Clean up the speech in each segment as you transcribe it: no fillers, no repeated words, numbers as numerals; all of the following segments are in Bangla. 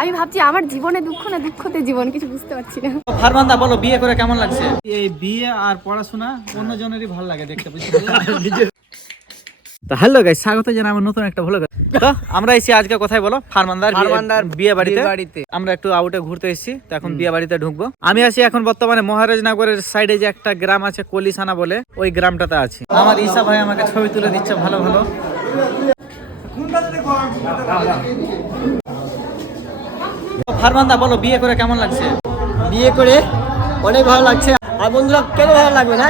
আমি ভাবছি আমার জীবনে দুঃখ না দুঃখতে জীবন, কিছু বুঝতে পারছি না। ফারমানদা বলো, বিয়ে করে কেমন লাগছে? এই বিয়ে আর পড়াশোনা অন্য জনেরই ভালো লাগে দেখতে, বুঝতে তো হ্যালো গাইস, স্বাগত জানাই আমার নতুন একটা ভ্লগে। তো আমরা এসেছি আজকে কোথায় বলো? ফারমানদার বিয়ে বাড়িতে। আমরা একটু আউটে ঘুরতে এসেছি, তো এখন বিয়ে বাড়িতে ঢুকবো। আমি আছি এখন বর্তমানে মহারাজনগরের সাইডে যে একটা গ্রাম আছে কলিসানা বলে, ওই গ্রামটাতে আছি। আমার ঈশা ভাই আমাকে ছবি তুলে দিচ্ছে ভালো ভালো। ফারমানদা বলো, বিয়ে করে কেমন লাগছে? বিয়ে করে অনেক ভালো লাগছে। আর বন্ধুরা কেন ভালো লাগবে না?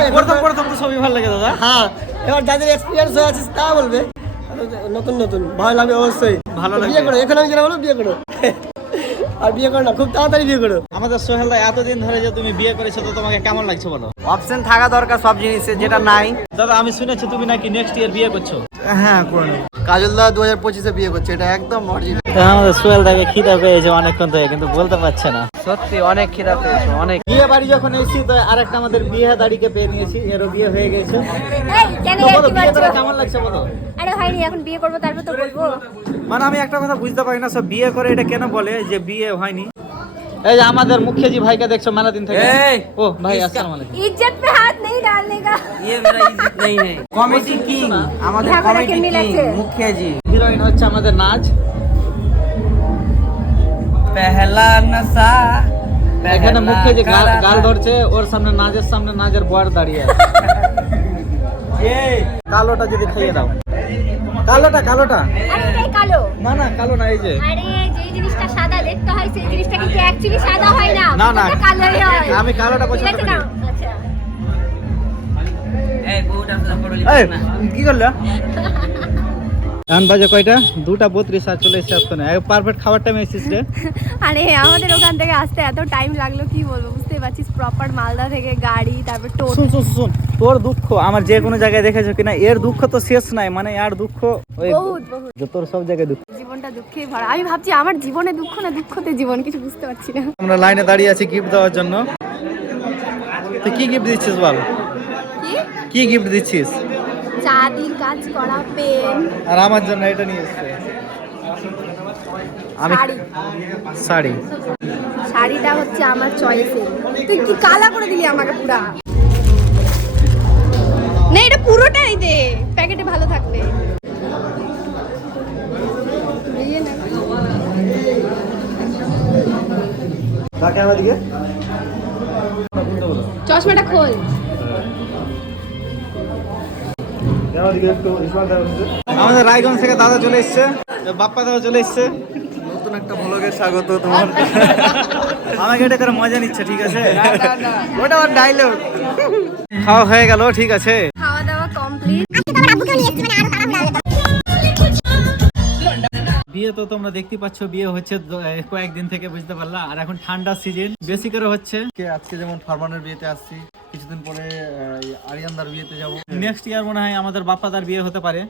প্রথম তো সবই ভালো লাগে দাদা। হ্যাঁ, এবার যাদের এক্সপিরিয়েন্স হয়ে আছে তা বলবে, নতুন ভালো লাগবে অবশ্যই। ভালো লাগবে। বিয়ে করো, এখন আমি যেটা বলো বিয়ে করো। আর বিয়ে করো না, খুব তাড়াতাড়ি বিয়ে করো। আমাদের সোহেল দা, এতদিন ধরে যে তুমি বিয়ে করেছো, তো তোমাকে কেমন লাগছে বলো? অপশন থাকা দরকার সব জিনিসে, যেটা নাই। দাদা আমি শুনেছি তুমি নাকি নেক্সট ইয়ার বিয়ে করছো। হ্যাঁ, করে নেব। কাজল দা 2025-এ বিয়ে করছে, এটা একদম অরিজিনাল। আমাদের সোহেল দাকে খিদা পেয়েছে অনেকক্ষণ থেকে, কিন্তু বলতে পারছে না। সত্যি অনেক খিদা পেয়েছে, অনেক। বিয়ে বাড়ি যখন এসেছি, তো আরেকটা আমাদের বিয়ে দাঁড়িকে পেয়ে নিয়েছি, এরও বিয়ে হয়ে গেছে। কেন বিয়ে করে কেমন লাগছে বলো? আরে হয়নি, এখন বিয়ে করবো তারপর তো বলবো। মানে আমি একটা কথা বুঝতে পারি না, সব বিয়ে করে এটা কেন বলে যে বিয়ে হয়নি। এই যে আমাদের মুখিয়াজি ভাইকে দেখছো মেলা দিন থেকে। ও ভাই, আসসালামু আলাইকুম। इज्जत पे हाथ नहीं डालने का। ये मेरा इज्जत नहीं है। कॉमेडी किंग, আমাদের কমেডি কিং মুখিয়া জি। হিরোইন হচ্ছে আমাদের নাজ। পহলা নশা, এখানে মুখিয়াজি গাল ধরছে, ওর সামনে নাজের বর দাঁড়িয়ে আছে। কালোটা যদি খাইয়ে দাও। কালোটা আরে এটাই কালো। না কালো না, এই যে আরে যেই জিনিসটা সাদা দেখতে হয় সেই জিনিসটা কিন্তু অ্যাকচুয়ালি সাদা হয় না, না এটা কালোই হয়। আমি কালোটা পছন্দ ঠিক আছে করি। না? আচ্ছা এই বউটা ফলো এই কি করলে? এখন বাজে কয়টা? 2:32 আর চলে এসেছে আসতে না। পারফেক্ট খাবার টাইমে এসেছিস রে। আরে আমাদের ওখান থেকে আসতে এত টাইম লাগলো, কি বলবো বুঝতে পারছিস। প্রপার মালদা থেকে গাড়ি, তারপর টোটো। শুন তোর দুঃখ আমার যে কোনো জায়গায় দেখেছো কিনা, এর দুঃখ তো শেষ নাই। মানে আর দুঃখ ওই বহুত তোর সব জায়গায় দুঃখ। জীবনটা দুঃখে ভরা। আমি ভাবছি আমার জীবনে দুঃখ না দুঃখতে জীবন, কিছু বুঝতে পারছি না। আমরা লাইনে দাঁড়িয়ে আছি গিফট দেওয়ার জন্য। তুই কি গিফট দিচ্ছিস বল? কি গিফট দিচ্ছিস? চাঁদির কাজ করা পেন আর আমার জন্য এটা নিয়ে এসেছে। আমি শাড়ি। শাড়িটা হচ্ছে আমার চয়েসে। তুই কি কালা করে দিলি আমাকে পুরা। না এটা পুরোটাই দে, প্যাকেটে ভালো থাকবে। চশমাটা খোল। আমাদের রায়গঞ্জ থেকে দাদা চলে এসছে, বাপ্পা দাদা চলে এসছে। নতুন একটা ভ্লগে স্বাগত তোমার। আমাকে এটা করে মজা নিচ্ছে, ঠিক আছে? ওটা আমার ডায়লগ। খাওয়া হয়ে গেল, ঠিক আছে। খাওয়া দাওয়া কমপ্লিট। বিয়ে তো তোমরা দেখতে পাচ্ছ, বিয়ে হচ্ছে কয়েকদিন থেকে, বুঝতে পারলা। আর এখন ঠান্ডা সিজন বেশি করে হচ্ছে। আজকে যেমন ফারমানের বিয়েতে আসছি, কিছুদিন পরে আরিয়ানদার বিয়েতে যাব। নেক্সট ইয়ার মনে হয় আমাদের বাপ্পাদার বিয়ে হতে পারে,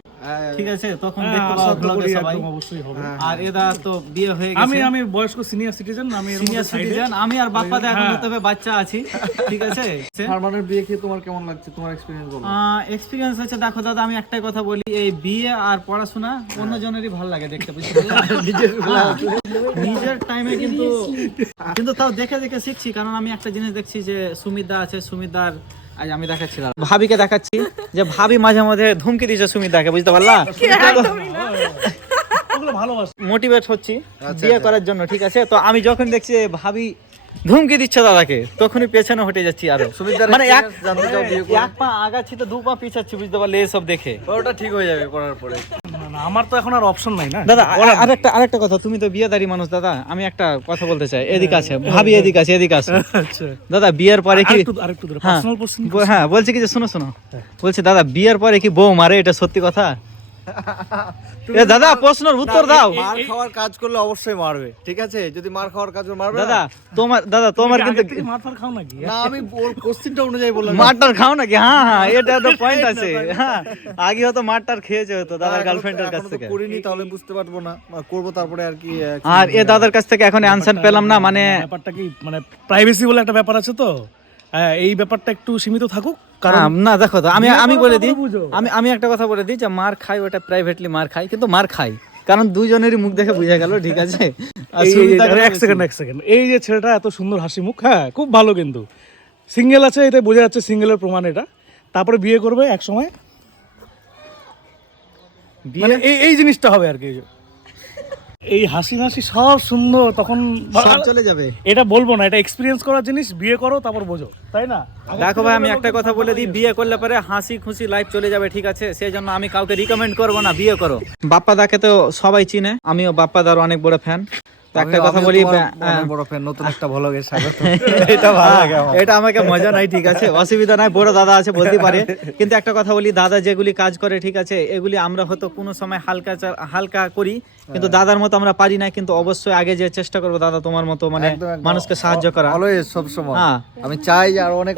ঠিক আছে? তখন দেখতে পাবো ব্লগে সবাই। অবশ্যই হবে। আর এদা তো বিয়ে হয়ে গেছে। আমি বয়স্ক সিনিয়র সিটিজেন, আমি আর বাপ্পাদা এখন তবে বাচ্চা আছি, ঠিক আছে? ফারমানের বিয়ে খেয়ে তোমার কেমন লাগছে? তোমার এক্সপেরিয়েন্স বলো। এক্সপিরিয়েন্স হচ্ছে, দেখো দাদা আমি একটাই কথা বলি, এই বিয়ে আর পড়াশোনা অন্য জনেরই ভালো লাগে দেখতে, বুঝতে পারলা? নিজের টাইমে কিন্তু তাও দেখে দেখে শিখছি। কারণ আমি একটা জিনিস দেখছি যে সুমিতদা আছে, সুমিতদার আজ আমি দেখাচ্ছি, ভাবিকে দেখাচ্ছি যে ভাবি মাঝে মাঝে ধুমকি দিচ্ছে সুমিতদাকে, বুঝতে পারলা? মোটিভেট হচ্ছি বিয়ে করার জন্য, ঠিক আছে? তো আমি যখন দেখছি ভাবি ধুমকি দিচ্ছে দাদাকে, তখনই পেছনে হটে যাচ্ছি। আরো মানে এক পা আগাচ্ছি তো 2 পা পিছাচ্ছি, বুঝতে পারলে? এসব দেখে ওটা ঠিক হয়ে যাবে করার পরে। না আমার তো এখন আর অপশন নাই না দাদা। আরেকটা কথা, তুমি তো বিয়েদারি মানুষ দাদা, আমি একটা কথা বলতে চাই। এদিকে আছে ভাবি, এদিকে আছে দাদা। বিয়ের পরে কি হ্যাঁ বলছি কি যে শোনো বলছি দাদা, বিয়ের পরে কি বউ মারে? এটা সত্যি কথা? দাদা প্রশ্নের উত্তর দাও। মার খাওয়ার কাজ করলে অবশ্যই মারবে, ঠিক আছে? যদি মার খাওয়ার কাজ মারবে দাদা, তোমার কিন্তু মারফার খাও নাকি? না, আমি ওর কোশ্চেনটা অনুযায়ী বললাম। মারটার খাও নাকি? হ্যাঁ এটা তো পয়েন্ট আছে। হ্যাঁ আগে হয়তো মারটার খেয়েছে হয়তো দাদার গার্লফ্রেন্ডের কাছ থেকে। করিনি, তাহলে বুঝতে পারবো না, করবো তারপরে আর কি। আর এ দাদার কাছ থেকে এখন অ্যানসার পেলাম না। মানে ব্যাপারটা কি, মানে প্রাইভেসি বলে একটা ব্যাপার আছে, তো এই ব্যাপারটা একটু সীমিত থাকুক। কারণ না দেখো তো, আমি বলে দিই, আমি একটা কথা বলে দিই যে মার খাই ওটা প্রাইভেটলি মার খাই, কিন্তু মার খাই। কারণ দুজনেরই মুখ দেখে বুঝা গেল, ঠিক আছে। আর এই যে সুমিতাকে এক সেকেন্ড, এই যে ছেলেটা এত সুন্দর হাসি মুখ, হ্যাঁ খুব ভালো, কিন্তু সিঙ্গেল আছে, এটা বোঝা যাচ্ছে সিঙ্গেলের প্রমাণ এটা। তারপরে বিয়ে করবে এক সময়, মানে এই জিনিসটা হবে আর কি। এই হাসি হাসি সব সুন্দর, তখন সব চলে যাবে। এটা বলবো না, এটা এক্সপিরিয়েন্স করার জিনিস, বিয়ে করো তারপর বোঝো, তাই না? দেখো ভাই, আমি একটা কথা বলে দিই, বিয়ে করলে পরে হাসি খুশি লাইফ চলে যাবে, ঠিক আছে। সেই জন্য আমি কাউকে রিকমেন্ড করবো না বিয়ে করো। বাপ্পা দাকে তো সবাই চিনে, আমিও বাপ্পা দার অনেক বড় ফ্যান। একটা কথা বলি, বড় ফ্যান, নতুন একটা ভ্লগে স্বাগত। এটা ভালো লাগে, এটা আমাকে মজা নাই, ঠিক আছে, অসুবিধা নাই, বড় দাদা আছে বলতে পারে। কিন্তু একটা কথা বলি, দাদা যেগুলি কাজ করে, ঠিক আছে, এগুলি আমরা হয়তো কোনো সময় হালকা করি, কিন্তু দাদার মতো আমরা পারি না। কিন্তু অবশ্যই আগে যে চেষ্টা করবো দাদা তোমার মতো, মানে মানুষকে সাহায্য করা। অলওয়েজ, সব সময় হ্যাঁ। আমি চাই যে আর অনেক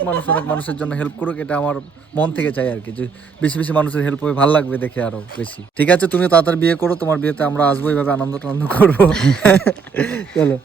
মানুষের জন্য হেল্প করুক, এটা আমার মন থেকে চাই আর কি, যে বেশি বেশি মানুষের হেল্প হবে, ভালো লাগবে দেখে আরো বেশি। ঠিক আছে, তুমি তাড়াতাড়ি বিয়ে করো, তোমার বিয়েতে আমরা আসবো, এইভাবে আনন্দ করবো। চলো।